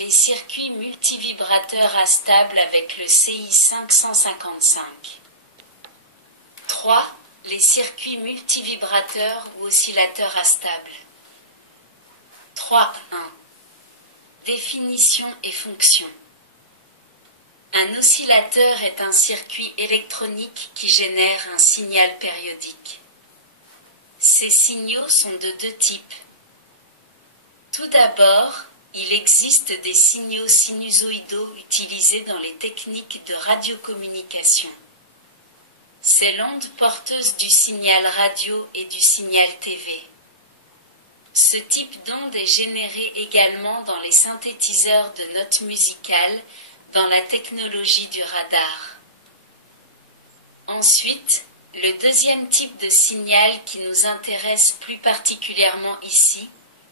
Les circuits multivibrateurs astables avec le CI 555. 3. Les circuits multivibrateurs ou oscillateurs astables. 3.1. Définition et fonction. Un oscillateur est un circuit électronique qui génère un signal périodique. Ces signaux sont de deux types. Tout d'abord, il existe des signaux sinusoïdaux utilisés dans les techniques de radiocommunication. C'est l'onde porteuse du signal radio et du signal TV. Ce type d'onde est généré également dans les synthétiseurs de notes musicales, dans la technologie du radar. Ensuite, le deuxième type de signal qui nous intéresse plus particulièrement ici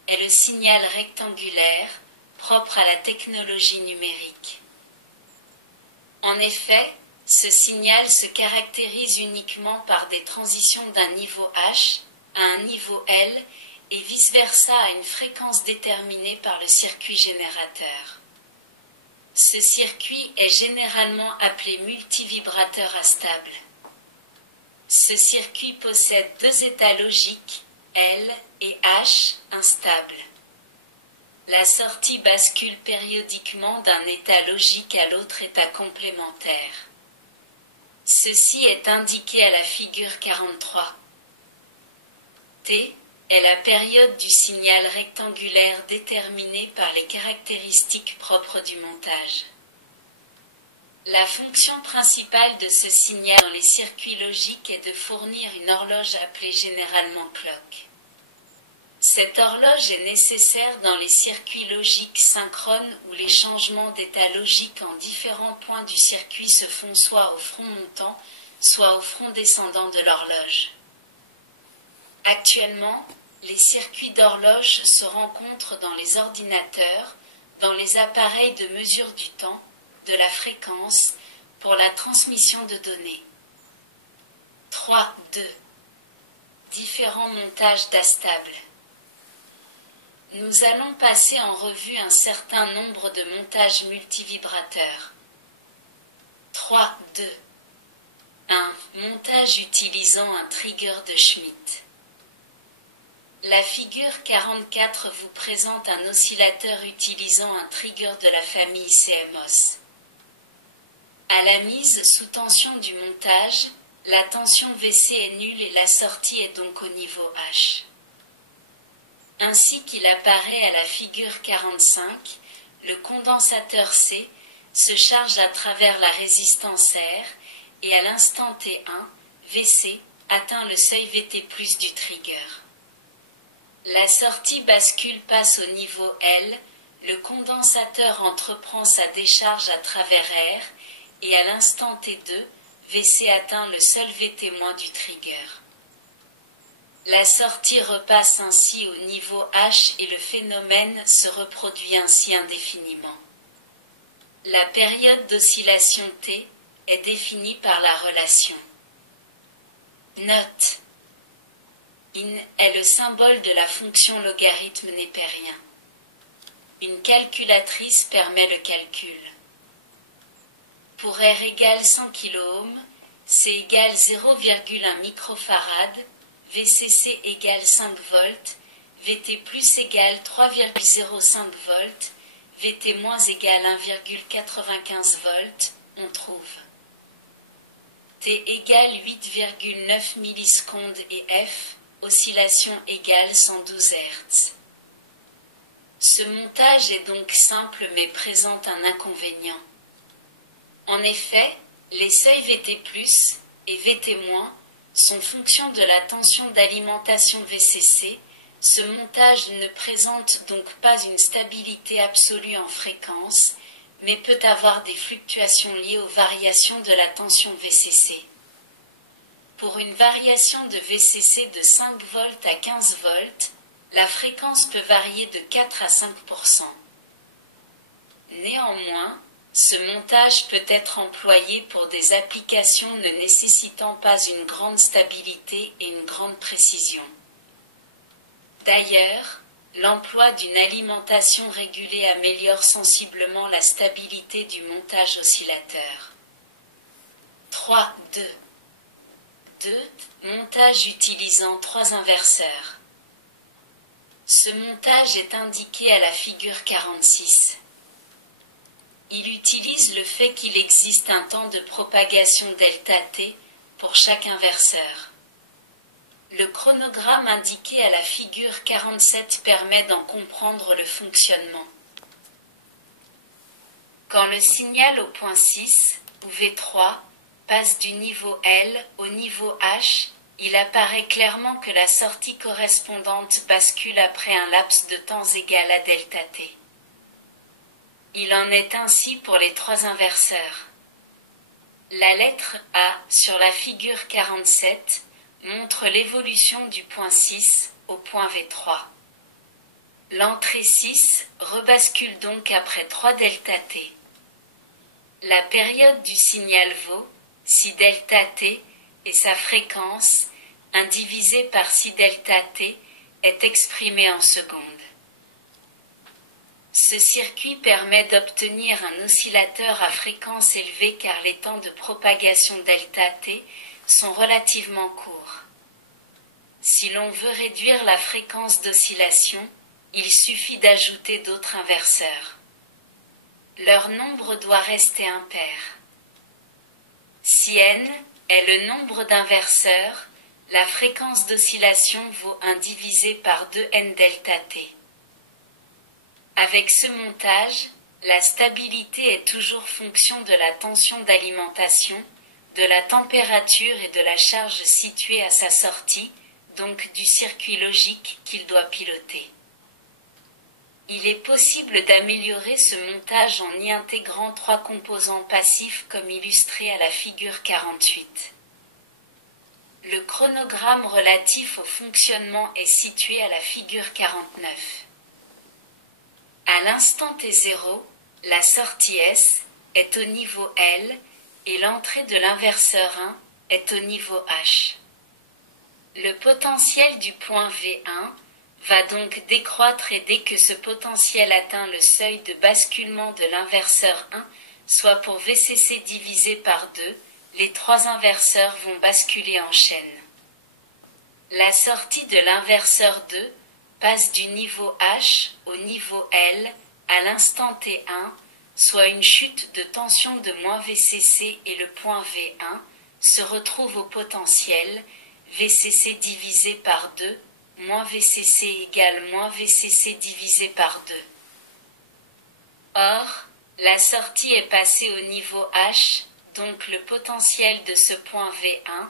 est le signal rectangulaire, propre à la technologie numérique. En effet, ce signal se caractérise uniquement par des transitions d'un niveau H à un niveau L et vice-versa à une fréquence déterminée par le circuit générateur. Ce circuit est généralement appelé multivibrateur astable. Ce circuit possède deux états logiques, L et H, instables. La sortie bascule périodiquement d'un état logique à l'autre état complémentaire. Ceci est indiqué à la figure 43. T est la période du signal rectangulaire déterminée par les caractéristiques propres du montage. La fonction principale de ce signal dans les circuits logiques est de fournir une horloge appelée généralement clock. Cette horloge est nécessaire dans les circuits logiques synchrones où les changements d'état logique en différents points du circuit se font soit au front montant, soit au front descendant de l'horloge. Actuellement, les circuits d'horloge se rencontrent dans les ordinateurs, dans les appareils de mesure du temps, de la fréquence, pour la transmission de données. 3.2. Différents montages d'astables. Nous allons passer en revue un certain nombre de montages multivibrateurs. 3.2. 1. Montage utilisant un trigger de Schmitt. La figure 44 vous présente un oscillateur utilisant un trigger de la famille CMOS. À la mise sous tension du montage, la tension VC est nulle et la sortie est donc au niveau H. Ainsi qu'il apparaît à la figure 45, le condensateur C se charge à travers la résistance R et à l'instant T1, VC atteint le seuil VT+ du trigger. La sortie bascule passe au niveau L, le condensateur entreprend sa décharge à travers R et à l'instant T2, VC atteint le seul VT- du trigger. La sortie repasse ainsi au niveau H et le phénomène se reproduit ainsi indéfiniment. La période d'oscillation T est définie par la relation. Note. In est le symbole de la fonction logarithme népérien. Une calculatrice permet le calcul. Pour R égale 100 kΩ, C égale 0,1 microfarad, VCC égale 5 volts, VT+ égale 3,05 volts, VT- égale 1,95 volts, on trouve T égale 8,9 millisecondes et F, oscillation égale 112 Hz. Ce montage est donc simple mais présente un inconvénient. En effet, les seuils VT+ et VT- sont fonction de la tension d'alimentation VCC. Ce montage ne présente donc pas une stabilité absolue en fréquence, mais peut avoir des fluctuations liées aux variations de la tension VCC. Pour une variation de VCC de 5 volts à 15 volts, la fréquence peut varier de 4 à 5%. Néanmoins, ce montage peut être employé pour des applications ne nécessitant pas une grande stabilité et une grande précision. D'ailleurs, L'emploi d'une alimentation régulée améliore sensiblement la stabilité du montage oscillateur. 3.2. 2. Montage utilisant 3 inverseurs. Ce montage est indiqué à la figure 46. Il utilise le fait qu'il existe un temps de propagation ΔT pour chaque inverseur. Le chronogramme indiqué à la figure 47 permet d'en comprendre le fonctionnement. Quand le signal au point 6, ou V3, passe du niveau L au niveau H, il apparaît clairement que la sortie correspondante bascule après un laps de temps égal à ΔT. Il en est ainsi pour les 3 inverseurs. La lettre A sur la figure 47 montre l'évolution du point 6 au point V3. L'entrée 6 rebascule donc après 3 ΔT. La période du signal vaut, si ΔT et sa fréquence, indivisée par si ΔT, est exprimée en secondes. Ce circuit permet d'obtenir un oscillateur à fréquence élevée car les temps de propagation ΔT sont relativement courts. Si l'on veut réduire la fréquence d'oscillation, il suffit d'ajouter d'autres inverseurs. Leur nombre doit rester impair. Si n est le nombre d'inverseurs, la fréquence d'oscillation vaut 1 divisé par 2n ΔT. Avec ce montage, la stabilité est toujours fonction de la tension d'alimentation, de la température et de la charge située à sa sortie, donc du circuit logique qu'il doit piloter. Il est possible d'améliorer ce montage en y intégrant 3 composants passifs comme illustré à la figure 48. Le chronogramme relatif au fonctionnement est situé à la figure 49. À l'instant T0, la sortie S est au niveau L et l'entrée de l'inverseur 1 est au niveau H. Le potentiel du point V1 va donc décroître et dès que ce potentiel atteint le seuil de basculement de l'inverseur 1, soit pour VCC divisé par 2, les 3 inverseurs vont basculer en chaîne. La sortie de l'inverseur 2 passe du niveau H au niveau L à l'instant T1, soit une chute de tension de -VCC et le point V1 se retrouve au potentiel VCC divisé par 2, -VCC égale -VCC divisé par 2. Or, la sortie est passée au niveau H, donc le potentiel de ce point V1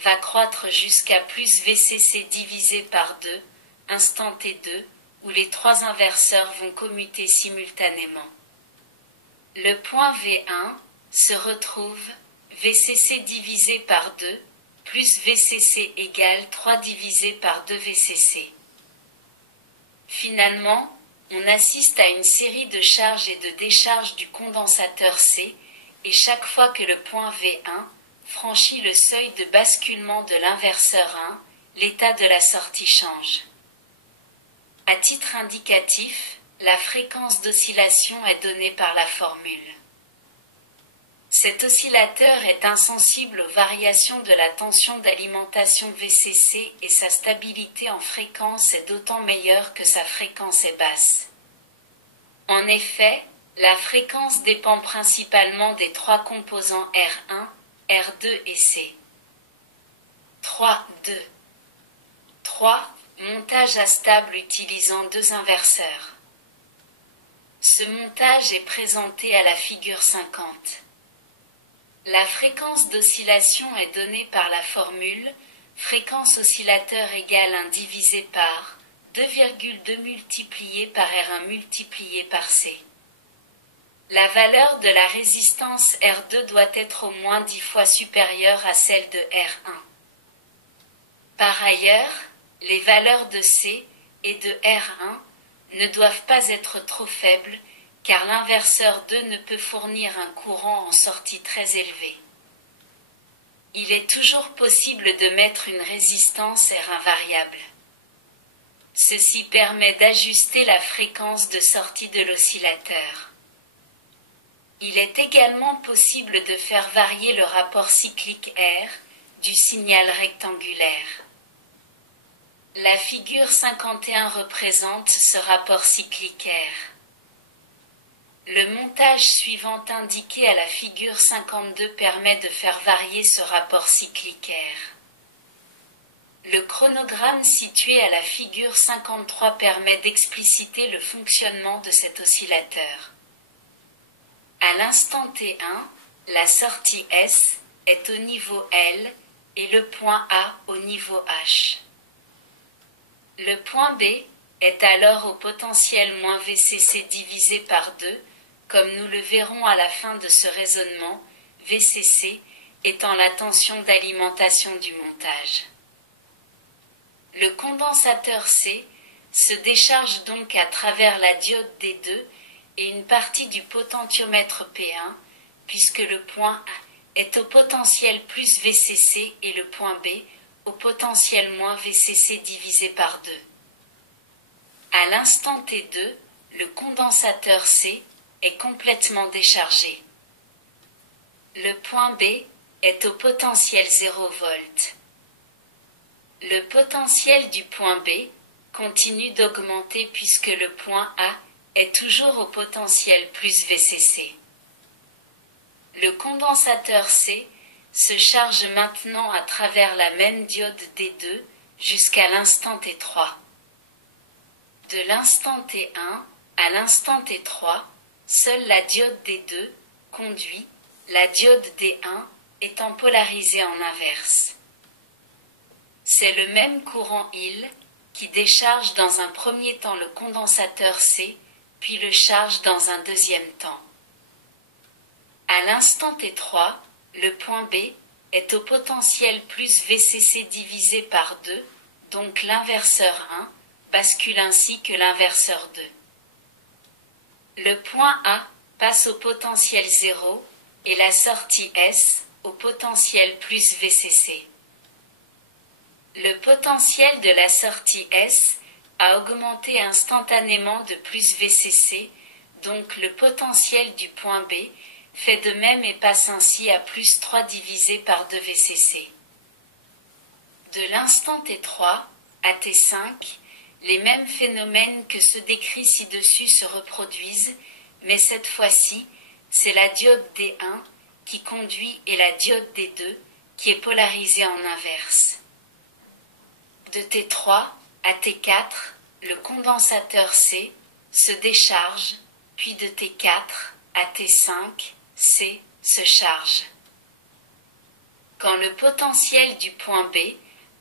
va croître jusqu'à plus VCC divisé par 2, instant T2, où les 3 inverseurs vont commuter simultanément. Le point V1 se retrouve VCC divisé par 2, plus VCC égale 3 divisé par 2 VCC. Finalement, on assiste à une série de charges et de décharges du condensateur C, et chaque fois que le point V1 franchit le seuil de basculement de l'inverseur 1, l'état de la sortie change. À titre indicatif, la fréquence d'oscillation est donnée par la formule. Cet oscillateur est insensible aux variations de la tension d'alimentation VCC et sa stabilité en fréquence est d'autant meilleure que sa fréquence est basse. En effet, la fréquence dépend principalement des 3 composants R1, R2 et C. 3.2. 3. Montage astable utilisant 2 inverseurs. Ce montage est présenté à la figure 50. La fréquence d'oscillation est donnée par la formule fréquence oscillateur égale 1 divisé par 2,2 multiplié par R1 multiplié par C. La valeur de la résistance R2 doit être au moins 10 fois supérieure à celle de R1. Par ailleurs, les valeurs de C et de R1 ne doivent pas être trop faibles, car l'inverseur 2 ne peut fournir un courant en sortie très élevé. Il est toujours possible de mettre une résistance R1 variable. Ceci permet d'ajuster la fréquence de sortie de l'oscillateur. Il est également possible de faire varier le rapport cyclique R du signal rectangulaire. La figure 51 représente ce rapport cyclique R. Le montage suivant indiqué à la figure 52 permet de faire varier ce rapport cyclique R. Le chronogramme situé à la figure 53 permet d'expliciter le fonctionnement de cet oscillateur. À l'instant T1, la sortie S est au niveau L et le point A au niveau H. Le point B est alors au potentiel moins VCC divisé par 2, comme nous le verrons à la fin de ce raisonnement, VCC étant la tension d'alimentation du montage. Le condensateur C se décharge donc à travers la diode D2 et une partie du potentiomètre P1, puisque le point A est au potentiel plus VCC et le point B au potentiel moins VCC divisé par 2. À l'instant T2, le condensateur C est complètement déchargé. Le point B est au potentiel 0 V. Le potentiel du point B continue d'augmenter puisque le point A est toujours au potentiel plus VCC. Le condensateur C se charge maintenant à travers la même diode D2 jusqu'à l'instant T3. De l'instant T1 à l'instant T3, seule la diode D2 conduit, la diode D1 étant polarisée en inverse. C'est le même courant IL qui décharge dans un premier temps le condensateur C, puis le charge dans un deuxième temps. À l'instant T3, le point B est au potentiel plus VCC divisé par 2, donc l'inverseur 1 bascule ainsi que l'inverseur 2. Le point A passe au potentiel 0 et la sortie S au potentiel plus VCC. Le potentiel de la sortie S a augmenté instantanément de plus VCC, donc le potentiel du point B fait de même et passe ainsi à plus 3 divisé par 2 VCC. De l'instant T3 à T5, les mêmes phénomènes que ceux décrits ci-dessus se reproduisent, mais cette fois-ci, c'est la diode D1 qui conduit et la diode D2 qui est polarisée en inverse. De T3 à T4, le condensateur C se décharge, puis de T4 à T5, C se charge. Quand le potentiel du point B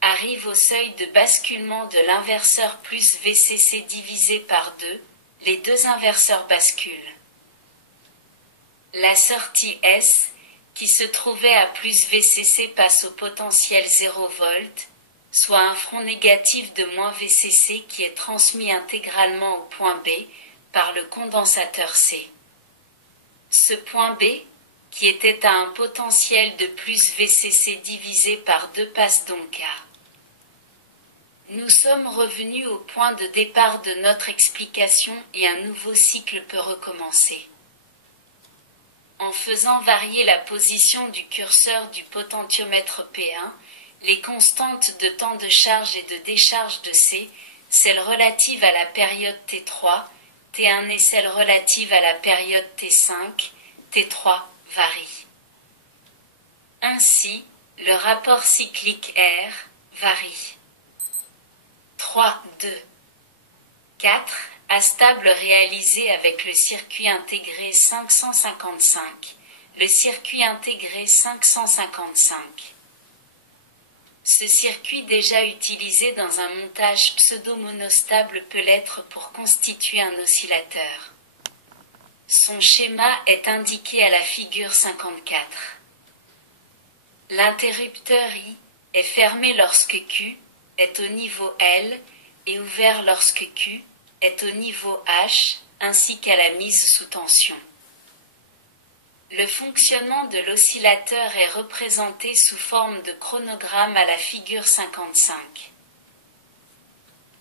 arrive au seuil de basculement de l'inverseur plus VCC divisé par 2, les deux inverseurs basculent. La sortie S, qui se trouvait à plus VCC, passe au potentiel 0 V, soit un front négatif de moins VCC qui est transmis intégralement au point B par le condensateur C. Ce point B, qui était à un potentiel de plus VCC divisé par 2, passe donc à. Nous sommes revenus au point de départ de notre explication et un nouveau cycle peut recommencer. En faisant varier la position du curseur du potentiomètre P1, les constantes de temps de charge et de décharge de C, celle relative à la période T3, T1 et celle relative à la période T5, T3 varient. Ainsi, le rapport cyclique R varie. 3, 2, 4, astable réalisé avec le circuit intégré 555. Le circuit intégré 555. Ce circuit déjà utilisé dans un montage pseudo-monostable peut l'être pour constituer un oscillateur. Son schéma est indiqué à la figure 54. L'interrupteur I est fermé lorsque Q est au niveau L et ouvert lorsque Q est au niveau H, ainsi qu'à la mise sous tension. Le fonctionnement de l'oscillateur est représenté sous forme de chronogramme à la figure 55.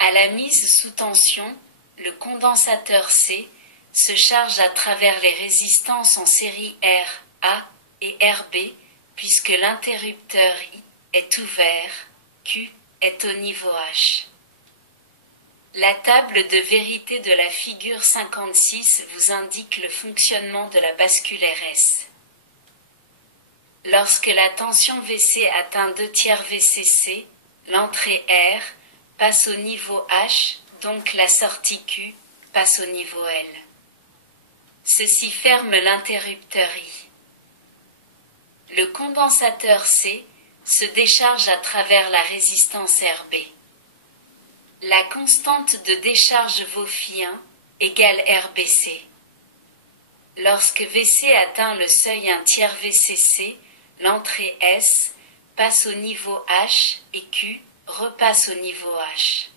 À la mise sous tension, le condensateur C se charge à travers les résistances en série R, A et RB, puisque l'interrupteur I est ouvert, Q est au niveau H. La table de vérité de la figure 56 vous indique le fonctionnement de la bascule RS. Lorsque la tension VC atteint 2/3 VCC, l'entrée R passe au niveau H, donc la sortie Q passe au niveau L. Ceci ferme l'interrupteur I. Le condensateur C se décharge à travers la résistance RB. La constante de décharge vaut φ1 égale RBC. Lorsque VC atteint le seuil 1/3 VCC, l'entrée S passe au niveau H et Q repasse au niveau H.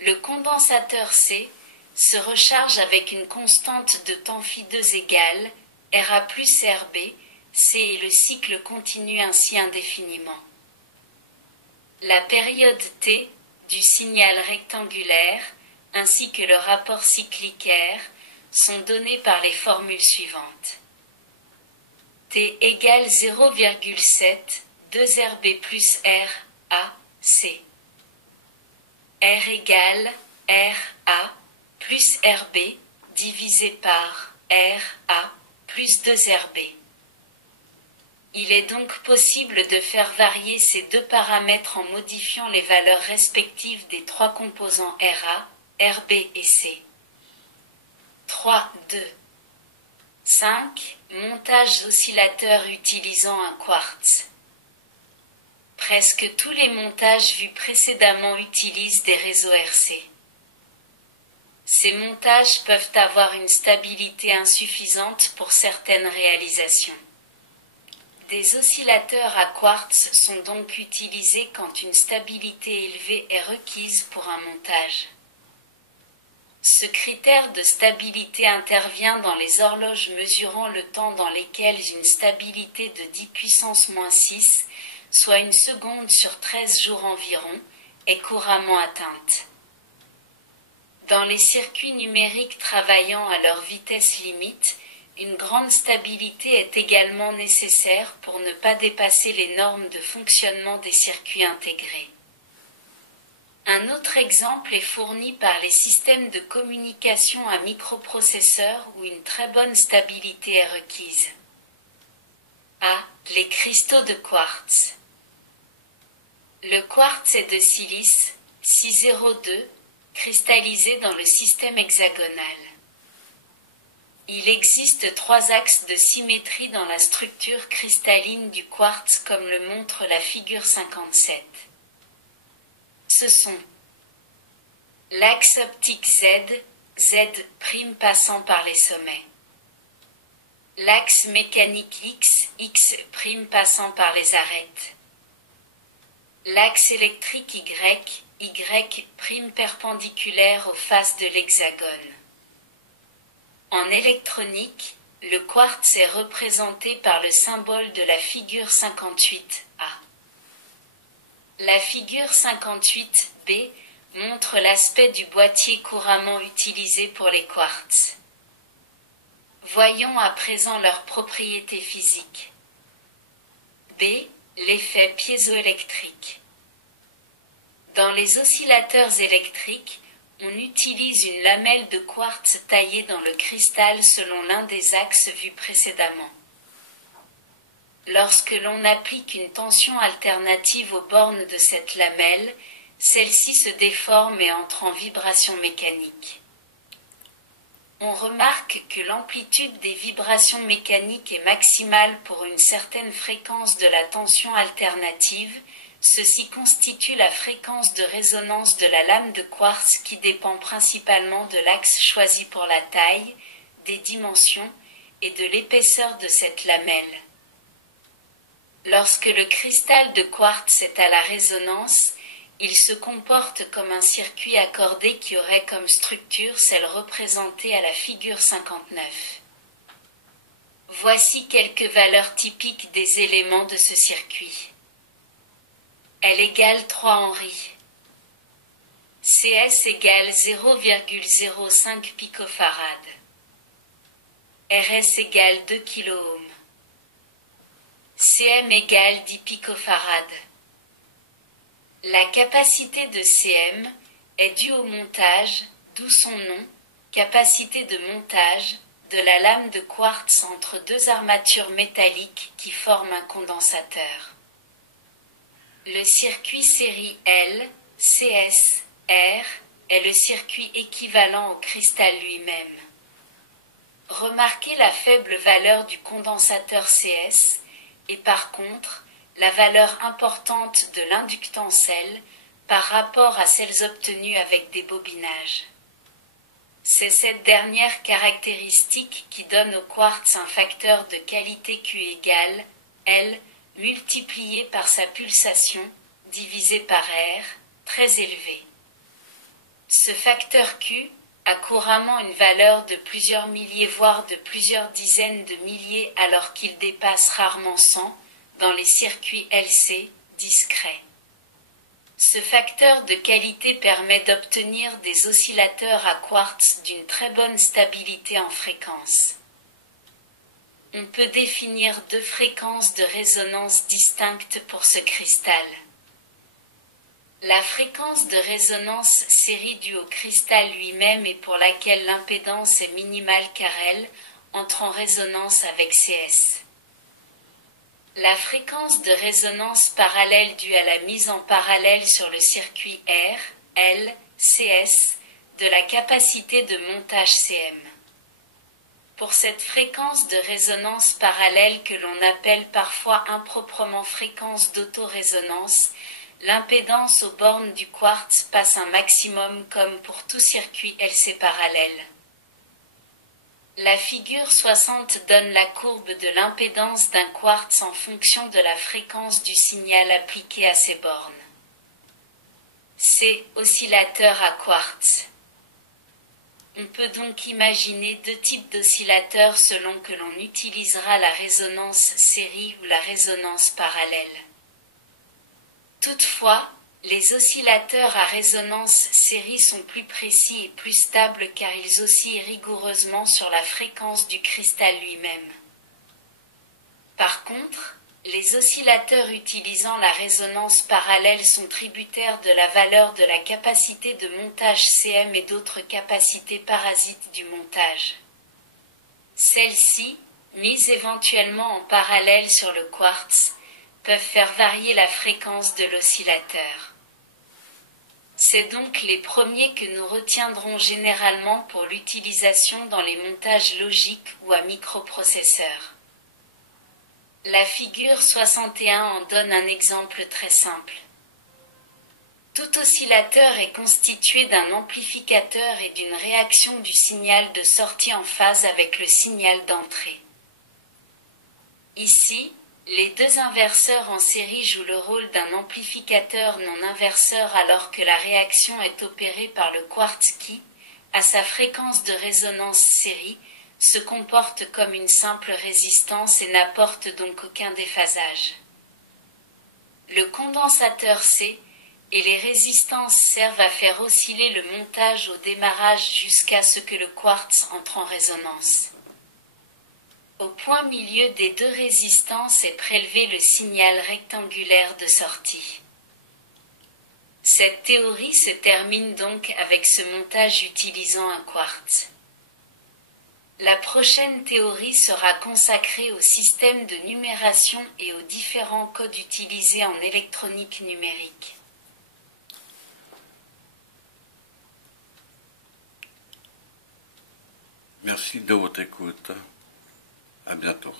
Le condensateur C se recharge avec une constante de temps φ2 égale Ra plus Rb, C et le cycle continue ainsi indéfiniment. La période T du signal rectangulaire ainsi que le rapport cyclique R sont donnés par les formules suivantes. T égale 0,7 2Rb plus R A C. R égale R A plus Rb divisé par R A plus 2Rb. Il est donc possible de faire varier ces deux paramètres en modifiant les valeurs respectives des trois composants Ra, Rb et C. 3.2. 5. Montage oscillateur utilisant un quartz. Presque tous les montages vus précédemment utilisent des réseaux RC. Ces montages peuvent avoir une stabilité insuffisante pour certaines réalisations. Des oscillateurs à quartz sont donc utilisés quand une stabilité élevée est requise pour un montage. Ce critère de stabilité intervient dans les horloges mesurant le temps dans lesquelles une stabilité de 10 puissance -6, soit une seconde sur 13 jours environ, est couramment atteinte. Dans les circuits numériques travaillant à leur vitesse limite, une grande stabilité est également nécessaire pour ne pas dépasser les normes de fonctionnement des circuits intégrés. Un autre exemple est fourni par les systèmes de communication à microprocesseurs où une très bonne stabilité est requise. A. Les cristaux de quartz. Le quartz est de silice 602, cristallisé dans le système hexagonal. Il existe 3 axes de symétrie dans la structure cristalline du quartz comme le montre la figure 57. Ce sont l'axe optique Z, Z' passant par les sommets. L'axe mécanique X, X' passant par les arêtes. L'axe électrique Y, Y' perpendiculaire aux faces de l'hexagone. En électronique, le quartz est représenté par le symbole de la figure 58A. La figure 58B montre l'aspect du boîtier couramment utilisé pour les quartz. Voyons à présent leurs propriétés physiques. B. L'effet piézoélectrique. Dans les oscillateurs électriques, on utilise une lamelle de quartz taillée dans le cristal selon l'un des axes vus précédemment. Lorsque l'on applique une tension alternative aux bornes de cette lamelle, celle-ci se déforme et entre en vibration mécanique. On remarque que l'amplitude des vibrations mécaniques est maximale pour une certaine fréquence de la tension alternative. Ceci constitue la fréquence de résonance de la lame de quartz qui dépend principalement de l'axe choisi pour la taille, des dimensions et de l'épaisseur de cette lamelle. Lorsque le cristal de quartz est à la résonance, il se comporte comme un circuit accordé qui aurait comme structure celle représentée à la figure 59. Voici quelques valeurs typiques des éléments de ce circuit. L égale 3 Henry. CS égale 0,05 picofarad. RS égale 2 kOhm. CM égale 10 picofarad. La capacité de CM est due au montage, d'où son nom, capacité de montage, de la lame de quartz entre deux armatures métalliques qui forment un condensateur. Le circuit série L, CS, R est le circuit équivalent au cristal lui-même. Remarquez la faible valeur du condensateur CS et par contre la valeur importante de l'inductance L par rapport à celles obtenues avec des bobinages. C'est cette dernière caractéristique qui donne au quartz un facteur de qualité Q égale L multiplié par sa pulsation, divisé par R, très élevé. Ce facteur Q a couramment une valeur de plusieurs milliers voire de plusieurs dizaines de milliers alors qu'il dépasse rarement 100 dans les circuits LC discrets. Ce facteur de qualité permet d'obtenir des oscillateurs à quartz d'une très bonne stabilité en fréquence. On peut définir deux fréquences de résonance distinctes pour ce cristal. La fréquence de résonance série due au cristal lui-même et pour laquelle l'impédance est minimale car elle entre en résonance avec CS. La fréquence de résonance parallèle due à la mise en parallèle sur le circuit R, L, CS de la capacité de montage CM. Pour cette fréquence de résonance parallèle que l'on appelle parfois improprement fréquence d'autorésonance, l'impédance aux bornes du quartz passe un maximum comme pour tout circuit LC parallèle. La figure 60 donne la courbe de l'impédance d'un quartz en fonction de la fréquence du signal appliqué à ces bornes. C'est oscillateur à quartz. On peut donc imaginer deux types d'oscillateurs selon que l'on utilisera la résonance série ou la résonance parallèle. Toutefois, les oscillateurs à résonance série sont plus précis et plus stables car ils oscillent rigoureusement sur la fréquence du cristal lui-même. Par contre, les oscillateurs utilisant la résonance parallèle sont tributaires de la valeur de la capacité de montage CM et d'autres capacités parasites du montage. Celles-ci, mises éventuellement en parallèle sur le quartz, peuvent faire varier la fréquence de l'oscillateur. C'est donc les premiers que nous retiendrons généralement pour l'utilisation dans les montages logiques ou à microprocesseurs. La figure 61 en donne un exemple très simple. Tout oscillateur est constitué d'un amplificateur et d'une réaction du signal de sortie en phase avec le signal d'entrée. Ici, les deux inverseurs en série jouent le rôle d'un amplificateur non inverseur alors que la réaction est opérée par le quartz qui, à sa fréquence de résonance série, se comporte comme une simple résistance et n'apporte donc aucun déphasage. Le condensateur C et les résistances servent à faire osciller le montage au démarrage jusqu'à ce que le quartz entre en résonance. Au point milieu des deux résistances est prélevé le signal rectangulaire de sortie. Cette théorie se termine donc avec ce montage utilisant un quartz. La prochaine théorie sera consacrée au système de numération et aux différents codes utilisés en électronique numérique. Merci de votre écoute. À bientôt.